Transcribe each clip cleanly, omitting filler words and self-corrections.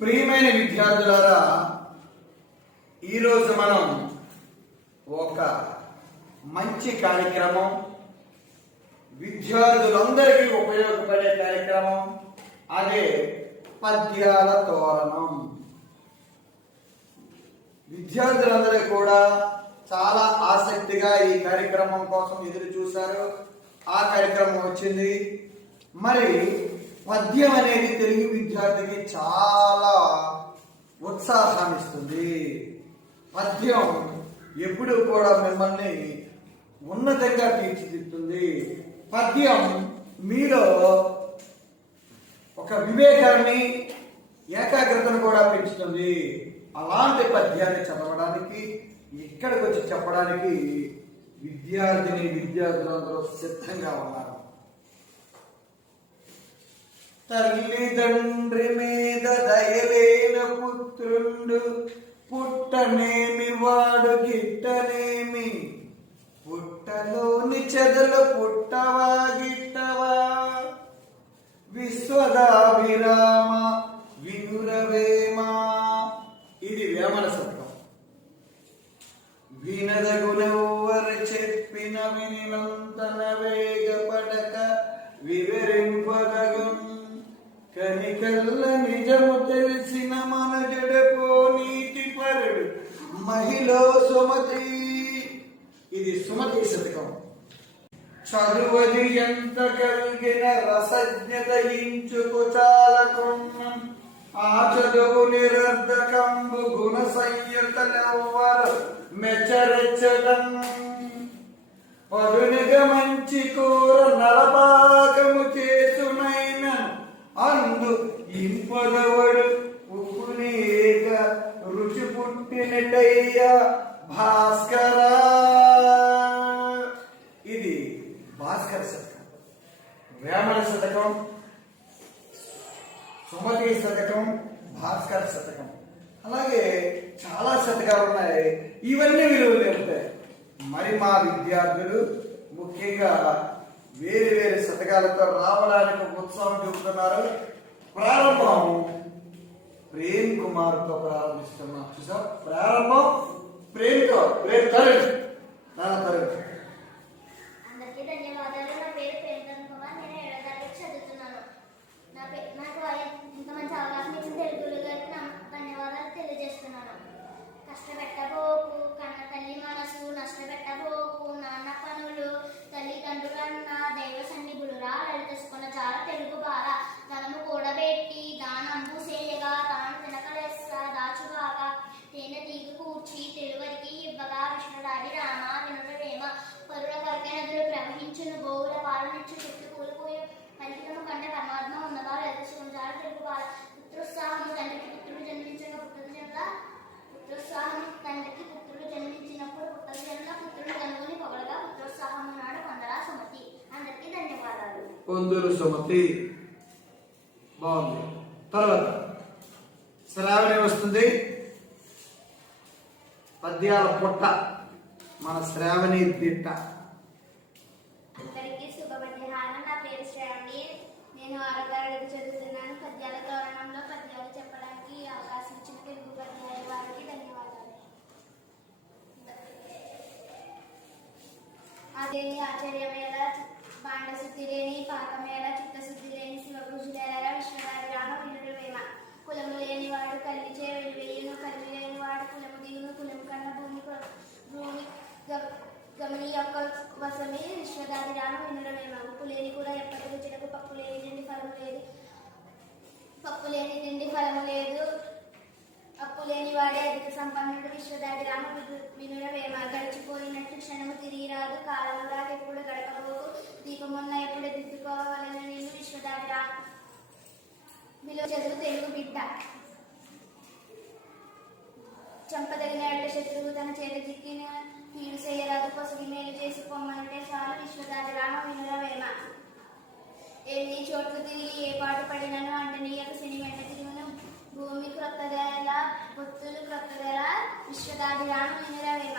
ప్రియమైన విద్యార్థులారా, ఈరోజు మనం ఒక మంచి కార్యక్రమం, విద్యార్థులందరికీ ఉపయోగపడే కార్యక్రమం, అదే పద్యాల తోరణం. విద్యార్థులందరూ కూడా చాలా ఆసక్తిగా ఈ కార్యక్రమం కోసం ఎదురు చూశారు. ఆ కార్యక్రమం వచ్చింది. మరి పద్యం అనేది తెలుగు విద్యార్థికి చాలా ఉత్సాహాన్ని ఇస్తుంది. పద్యం ఎప్పుడు కూడా మిమ్మల్ని ఉన్నతంగా తీర్చిదిద్దుతుంది. పద్యం మీలో ఒక వివేకాన్ని, ఏకాగ్రతను కూడా పెంచుతుంది. అలాంటి పద్యాన్ని చదవడానికి, ఇక్కడికి వచ్చి చెప్పడానికి విద్యార్థులందరూ సిద్ధంగా ఉన్నారు. తల్లిదండ్రి మీద దయలేన పుత్రుండు, పుట్టనేమి వాడు గిట్టనేమి, పుట్టలోని చెదలు పుట్టవా గిట్టవా, విశ్వదాభిరామ వినురవేమా. ఇది వేమన శతకం. వినదగునెవ్వరు చెప్పిన వినినంతన వేగపడక వివరింపదగు, కనికల్ల నిజము తెలిసిన మన జడపో నీతి పరుడు మహిళ సుమతి. ఇది సుమతి శతకం. చదువది ఎంత కలిగిన రసజ్ఞత ఇంచుకు చాలకున్నం, ఆ చదువు నిరర్ధకంబు గుణ సంయుతలెవ్వరు మెచ్చరెచ్చడం, పదునిగ మంచి కూర నలపాకము చేసునైన అందు ఇంపదవడు ఉప్పునేక రుచి పుట్టినటయ్య భాస్కర. ఇది భాస్కర శతకం, వేమన శతకం, సుమతి శతకం, భాస్కర శతకం. అలాగే చాలా శతకాలు ఉన్నాయి. ఇవన్నీ విలువలు చెప్తాయి. మరి మా విద్యార్థులు ముఖ్యంగా వేరు వేరు శతకాలతో రావడానికి ఉత్సాహం చూపుతున్నారు. ప్రారంభం ప్రేమ్ కుమార్ తో ప్రారంభిస్తున్నాం. చూసా, ప్రారంభం ప్రేమ్తో. ప్రేమ్ తరుణ్, తరుణ్. అందరికీ ధన్యవాదాలు. నా పేరు ప్రేమ్ కుమార్. నేను 7వ తరగతి చదువుతున్నాను. నాకు ఇంత మంచి అవకాశం ఇచ్చిన తెలుగు గారికి ధన్యవాదాలు తెలియజేస్తున్నాను. కష్టపెట్టబోకు కన్న తల్లి మనసు, నష్టపెట్టబోకు నాన్న పనులు, తల్లిదండ్రులన్న దైవ సన్నిధులు రా, తెలుసుకున్న చాలా తెలుగు బాల, ధనము కూడబెట్టి దానంబు సేయగా, తాను తినకలెస్స దాచుగాక, తేనె తీగ కూర్చి తెలువరికి ఇవ్వగా, విష్ణుడాడి రామ వినురవేమ, పరుల కొరకే నదులు ప్రవహించును, గోవుల పాలనిచ్చు చెట్టు కూలిపోయే, పలికితము కంటే పరమాత్మ ఉన్నదా, తెలుసుకున్న చాలా తెలుగు బాల, పుత్రోత్సాహము తండ్రికి పుత్రుడు జన్మించిన పుత్రుడు జన్మ, పుత్రోత్సాహం తండ్రికి పుత్రుడు జన్మించినప్పుడు పుట్టలు జన్మ, పుత్రుడు కనుగొని పొగలగా, పుత్రోత్సాహము నాడు పొందరా సుమతి. అందరికీ ధన్యవాదాలు. పొందురు సుమతి. బాగుంది. తర్వాత శ్రావణి వస్తుంది. పద్యాల పుట్ట, మన శ్రావణి దిట్ట. అందరికీ శుభ మధ్యాహ్నం. నా పేరు శ్రావణి. నేను 6వ తరగతి చదువుతున్నాను. పద్యాల తోరణంలో పద్యాలు చెప్పడానికి అవకాశం ఇచ్చిన తెలుగు పద్యాల వారికి ధన్యవాదాలు. అదేని ఆచార్యమేళ బాండశుద్ధి లేని, పాకమేళ చిత్తశుద్ధి లేని, శివభుజులేళ విశ్వదాభిరామ వినురవేమ, కులము లేనివాడు కల్లిచే వెలివేయును, కల్లి లేనివాడు కులము దిగును, కులము కన్న భూమి గమని యొక్క వసమే విశ్వదాభిరామ వినురవేమ, ఉప్పు లేని కూడా ఎప్పటికీ రుచిలకు, పప్పు లేని తిండి ఫలము లేదు, పప్పు లేని తిండి ఫలము లేదు, అప్పు లేని వాడే అధిక సంపన్నుడు విశ్వదాభిరామ వినురవేమ, గడిచిపోయినట్టు క్షణము తిరిగి రాదు, కాలము ఎప్పుడు గడపబోకు, దీపమున్న ఎప్పుడు దిద్దుకోవాలని నేను విశ్వదాభిరామ విలువ చదువు తెలుగు బిడ్డ, చంపదగిన శత్రువు తన చేత చిక్కిన కీడు చేయరాదు, పసుపు మేలు చేసి పొమ్మనంటే చాలు విశ్వదాభిరామ వినురవేమ, ఎన్ని చోట్ల తిరిగి ఏ పాటు పడినను అంటనీయకు శని వెంట తిరుగును, భూమి క్రొత్తదెల పొత్తులు క్రొత్తదెల విశ్వదాభిరామ వినురవేమ,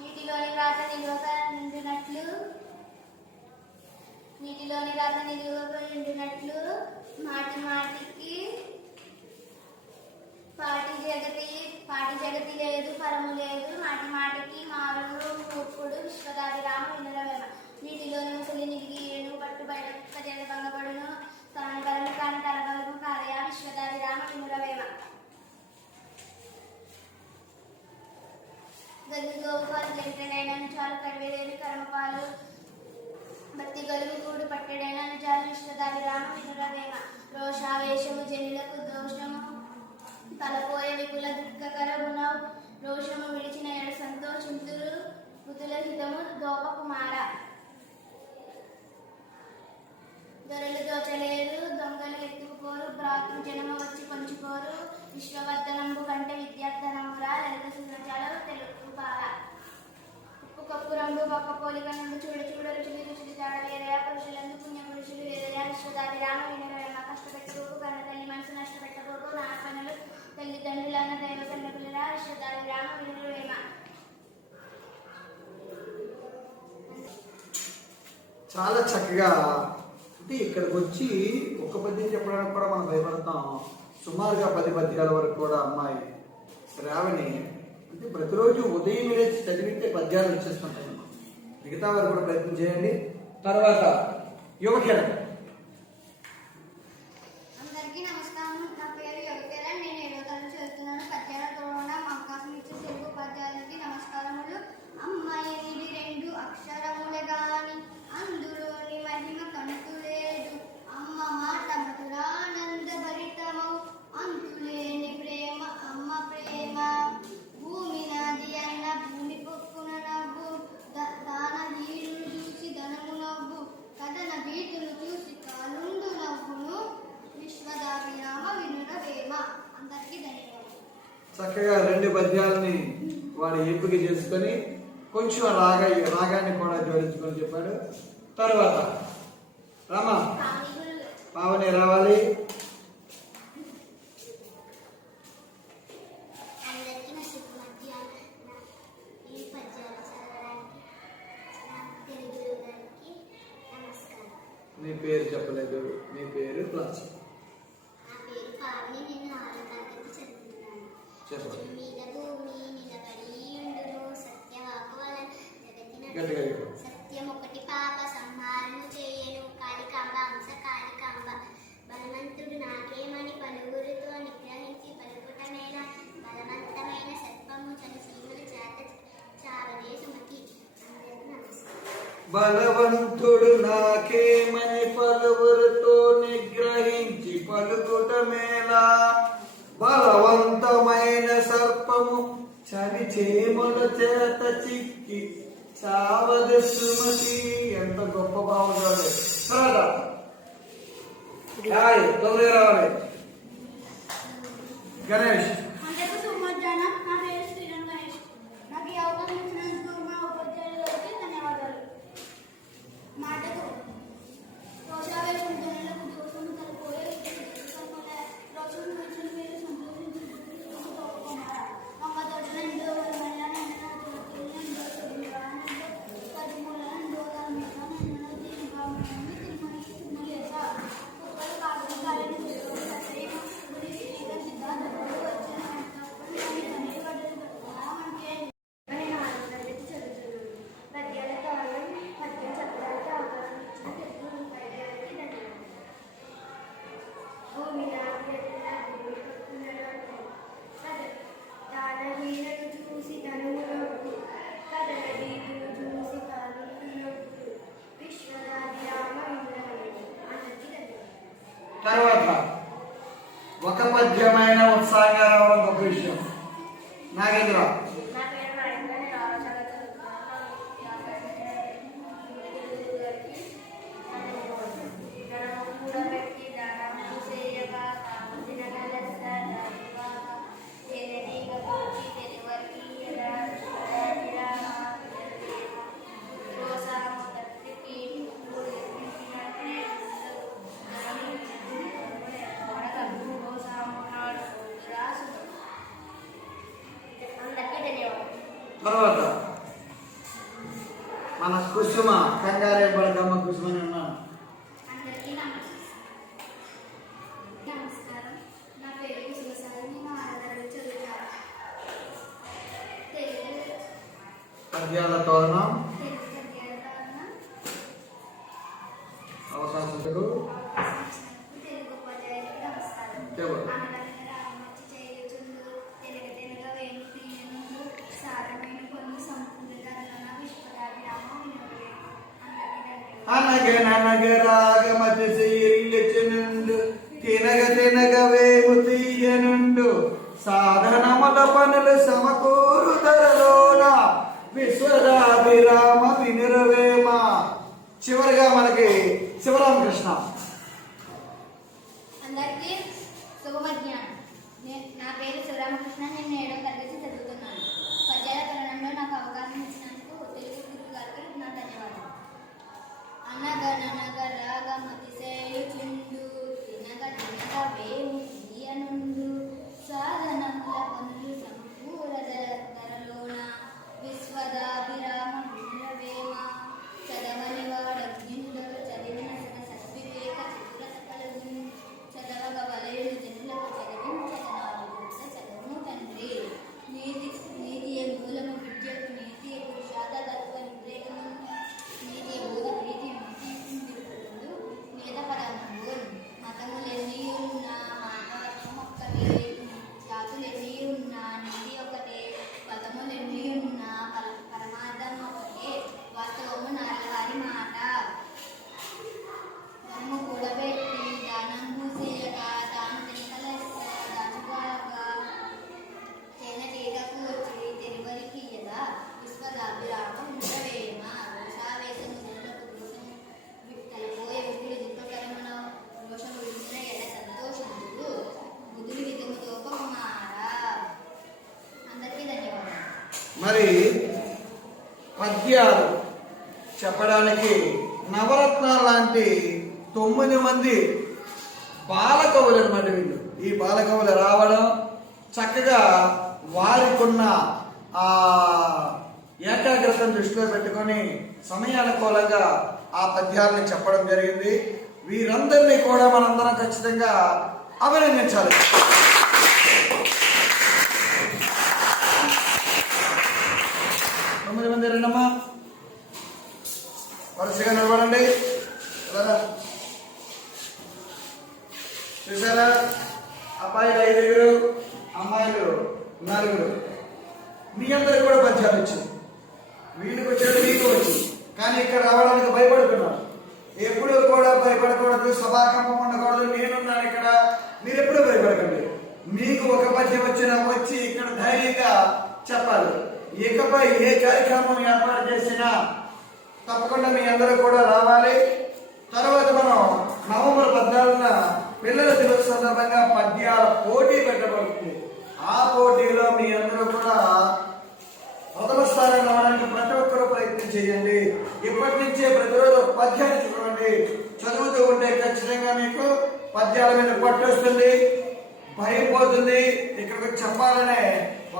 నీటిలోని రాత నిలువక నిండినట్లు నీటిలోని రాత నిలువక నిండినట్లు మాటి మాటికి గతి లేదు పరము లేదు మాటి మాటికి మారుడు మూర్ఖుడు విశ్వదాభిరామ వినురవేమ నీటిలోని ముసలి నిలిగిను పట్టు బయట జల భంగపడును కాని కరగలుగు కార్య విశ్వదాభిరామ వినురవేమ గదిగోవు పాలు గెలిటడైన చాలు కరివేలేని కర్మపాలు భక్తి గలుగు కూడు పట్టెడైన చాలు విశ్వదాభిరామ వినురవేమ రోషావేశము జనులకు దోషము తలపోయ విపుల దుఃఖకరమునవు రోషము విడిచిన ఎడ సంతోషింతురు బుద్ధుల హితము గోప కుమార దొరలు దోచలేరు దొంగలు ఎత్తుకుపోరు భ్రాతృ జనము వచ్చి పంచుకోరు విశ్వవర్ధనంబు కంటే విద్యార్థనమురా లలిత సుందరచాల తెలుగు పాల ఉప్పు కప్పు రంగు పక్క పోలిక నుండి చూడ చూడ రుచులు రుచులు చాడలేరయా పురుషులందు పుణ్య పురుషులు వేదయా విశ్వదాభిరామ వినరవేమ కష్టపెట్టబోకు కన్న తల్లి మనసు నష్టపెట్టబోకు నా పనులు తల్లిదండ్రులన్న దైవ కన్నకులరా విశ్వదాభిరామ వినరవేమ చాలా చక్కగా అంటే ఇక్కడికి వచ్చి ఒక పద్యం చెప్పడానికి కూడా మనం భయపడతాం. సుమారుగా 10 పద్యాల వరకు కూడా అమ్మాయి శ్రావణి అంటే ప్రతిరోజు ఉదయం లేచి చదివితే పద్యాలు వచ్చేస్తుంటాయి. మిగతా వారు కూడా ప్రయత్నం చేయండి. తర్వాత యువకిరణ్. అందరికీ నమస్కారం. నా పేరు యువకిరణ్. నేను 7వ తరగతి చదువుతున్నాను. పద్యాల తోరణ అవకాశం ఇచ్చే తెలుగు ఉపాధ్యాయులకి నమస్కారములు. అమ్మాయి 2 అక్షరములే గాని అందులోని మహిమ కంటులేదు. అమ్మ మాట మధురానంద భరితమౌ అంతులేని ప్రేమ అమ్మ ప్రేమ. భూమి నాది అన్న భూమి పొక్కున నవ్వు దాన వీరును చూసి ధనము నవ్వు కథన భీతులు చూసి కాలుండు నవ్వును విశ్వదాభిరామ వినురవేమ. అందరికీ ధన్యవాదాలు. చక్కగా 2 పద్యాలని వాడు ఎంపిక చేసుకొని కొంచెం రాగాన్ని కూడా జోడించుకొని చెప్పాడు. తర్వాత రామ పావని రావాలి. అందరికీ నా శుభమధ్య ఈ పద్యాలు చదవడానికి నా తెలుగు గారికి నమస్కారం. నీ పేరు చెప్పలేదు. నీ పేరు క్లాస్ నా పేరు పావని. నేను 6వ తరగతి చదువుతున్నాను. చెప్పండి. మీద భూమి నిలబడి ఉండును సత్యవాకు వలన గట్టిగా జగతిన చెప్పు. సత్యం ఒకటి పాప సంహారము చేయను కాళికాంబ అంశ కాళికాంబ బలవంతుడు నాకేమని పలువురితో నిగ్రహించి పలుకుట మేల బలవంతమైన సర్పము తన సీమల చేత చావదే సుమతి. అందరికీ నమస్కారం. బలవంతుడు నాకేమని పలువురితో నిగ్రహించి పలుకుట మేలా బలవంతమైన సర్పము చలి చేమల చేత చిక్కి చావద సుమతి. ఎంత గొప్ప భావం. తొందరగా రావాలి. గణేష్. అందరికీ శుభమధ్యాహ్నం. నా పేరు శ్రీరామ్ గణేష్. నాకు ఈ అవకాశం ఇచ్చినందుకు మా ఉపాధ్యాయులకి ధన్యవాదాలు. మాటకు రోషావేశం జనులకు దోషము తలపోయే రోషం వచ్చిన మీరు సంతోషించుకుమారా అమ్మ తోటనందో మళ్ళానందో తోటనందో సుడిరానందో కదిమూలనందో దానినందో దీనికామనంది తిరుమల తిరుమలేస కుక్కలు కాకులు కాలని పుష్పలు సత్యం గుడి శ్రీగా సిద్ధార్థుడు వచ్చిన తనని పడ్డది మనకే. నేను 6వ తరగతి చదువుతున్నాను. పద్యాల తోరణం పద్యం చెప్పడానికి అవకాశం ఇచ్చిన తెలుగు ఉపాధ్యాయులకి ధన్యవాదాలు. భూమి నాగరికత భూమి పక్కునకు దాన వీరను చూసి ధనువునకు కథన వీరును చూసి కాలునకు విశ్వదాభిరామ వినురవేమ. అందరికీ ధన్యవాదాలు. తర్వాత ఒక పద్యమైన ఉత్సాహంగా రావడం గొప్ప విషయం. నాగేంద్ర. నా పేరు నరేంద్ర. నేను 6వ తరగతి చదువుతున్నాను. ఈ అవకాశం ఇచ్చిన తెలుగు గారికి ధన్యవాదాలు. ధనము కూడబెట్టి దానము చేయగా తాము తినగల సరిగా జననీగ పోచి తెలివరికి విశ్వదాభిరామ వినురవేమ. రోసాము తత్తికి పూజించినట్టే అందరికీ ధన్యవాదాలు. తర్వాత మన కుసుమ. కంగారే పడకమ్మ కుసుమని ఉన్నాను. అందరికీ నమస్కారం. నా పేరు కుసుమసాయి. నేను 6వ తరగతి చదువుతాను. పద్యాల తోరణం తెలుగు పద్యాల తోరణం అవకాశంకు తెలుగు ఉపాధ్యాయులకు నమస్కారం. చెప్పు. అనగనగా రామచ్చి చేయుచుండు తెలగ వేణు తీయనుండు సారమైన కొన్ని సంపూర్ణ విశ్వదాభిరామం వినవే. అందరికీ ధన్యవాదాలు. అనగనగరాగమతి శీలిచెనుండు తినగ తినగ వేము తీయనుండు సాధనముల పనులు సమకూరు ధరలోన విశ్వదాభిరామ వినురవేమ. చివరిగా మనకి శివరామకృష్ణ. అందరికీ శుభ మధ్యాహ్నం. నా పేరు శివరామకృష్ణ. నేను 7వ తరగతి చదువుతున్నాను. పద్యాల తరుణంలో నాకు అవకాశం ఇచ్చినందుకు తెలుగు గురువు గారికి నా ధన్యవాదాలు. అనగనగరాగమతి సేయుచుండు తినగ తినగ వేము తీయనుండు సాధనముల పనులు సంపూర ధరలోన విశ్వదాభిరామ వినురవేమ. చదవని వాడజ్ఞులకు చదివిన సద్వివేక చతురత కలుగును చదవగ వలయులు జనులకు చదివించదనాలు చదవము తండ్రి. నీతియే మూలము విద్యకు నీతి పురుషాదత్వ నిగ్రహము నీతి బోధ ప్రీతి నీతి వేద పదము మతములెన్ని ఉన్నా మానవత్వం ఒక్కటే జాతులెన్ని ఉన్నా నీతి ఒకటే పదములెన్ని ఉన్నా పరమార్థం ఒకటే వాస్తవము నల్లవారి మాట. ధనము కూడబెట్టి దానం పూసేయక తాను తినకలెక్క దాచుగాక తేనెటీగ కూర్చి తెరువరికి యదా విశ్వదాభిరామం వినురవేమ. రోషావేశము జనులకు దోషము తలపోయే విధులు దుఃఖకరమున రోషము విడిచిన ఎడ సంతోషించుదు బుద్ధుని విధము తోపకుమారా. అందరికీ ధన్యవాదాలు. మరి పద్యాలు చెప్పడానికి నవరత్నాలు లాంటి 9 మంది బాలకవులు అన్నమాట వీళ్ళు. ఈ బాలకవులు రావడం చక్కగా వారికున్న ఆ ఏకాగ్రతను దృష్టిలో పెట్టుకొని సమయానుకూలంగా ఆ పద్యాలను చెప్పడం జరిగింది. వీరందరినీ కూడా మనందరం ఖచ్చితంగా అభినందించాలి. తొమ్మిది మంది రండమ్మా, వరుసగా నిలబడండి. చూసారా, అబ్బాయిలు 5, అమ్మాయిలు 4. మీ అందరికి కూడా పద్యాలు వచ్చు. వీళ్ళకి వచ్చేది మీకు వచ్చు. కానీ ఇక్కడ రావడానికి భయపడుతున్నారు. ఎప్పుడు కూడా భయపడకూడదు, సభాకంపం ఉండకూడదు. నేనున్నాను ఇక్కడ, మీరు ఎప్పుడు భయపడకండి. మీకు ఒక పద్యం వచ్చినా వచ్చి ఇక్కడ ధైర్యంగా చెప్పాలి. ఇకపై ఏ కార్యక్రమం ఏర్పాటు చేసినా తప్పకుండా మీ అందరూ కూడా రావాలి. తర్వాత మనం నవంబర్ 14న పిల్లల దినోత్సవం సందర్భంగా పద్యాల పోటీ పెట్టబడుతుంది. ఆ పోటీలో మీ అందరూ కూడా ప్రథమ స్థానం రావడానికి ప్రతి ఒక్కరూ ప్రయత్నం చేయండి. ఇప్పటి నుంచే ప్రతిరోజు ఒక పద్యాన్ని చూడండి. చదువుతూ ఉంటే ఖచ్చితంగా మీకు పద్యాల మీద పట్టొస్తుంది, భయం పోతుంది. ఇక్కడికి చెప్పాలనే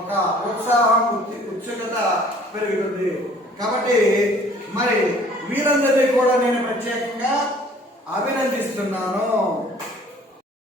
ఒక ఉత్సాహం, ఉత్సుకత పెరుగుతుంది. కాబట్టి మరి వీరందరినీ కూడా నేను ప్రత్యేకంగా అభినందిస్తున్నాను.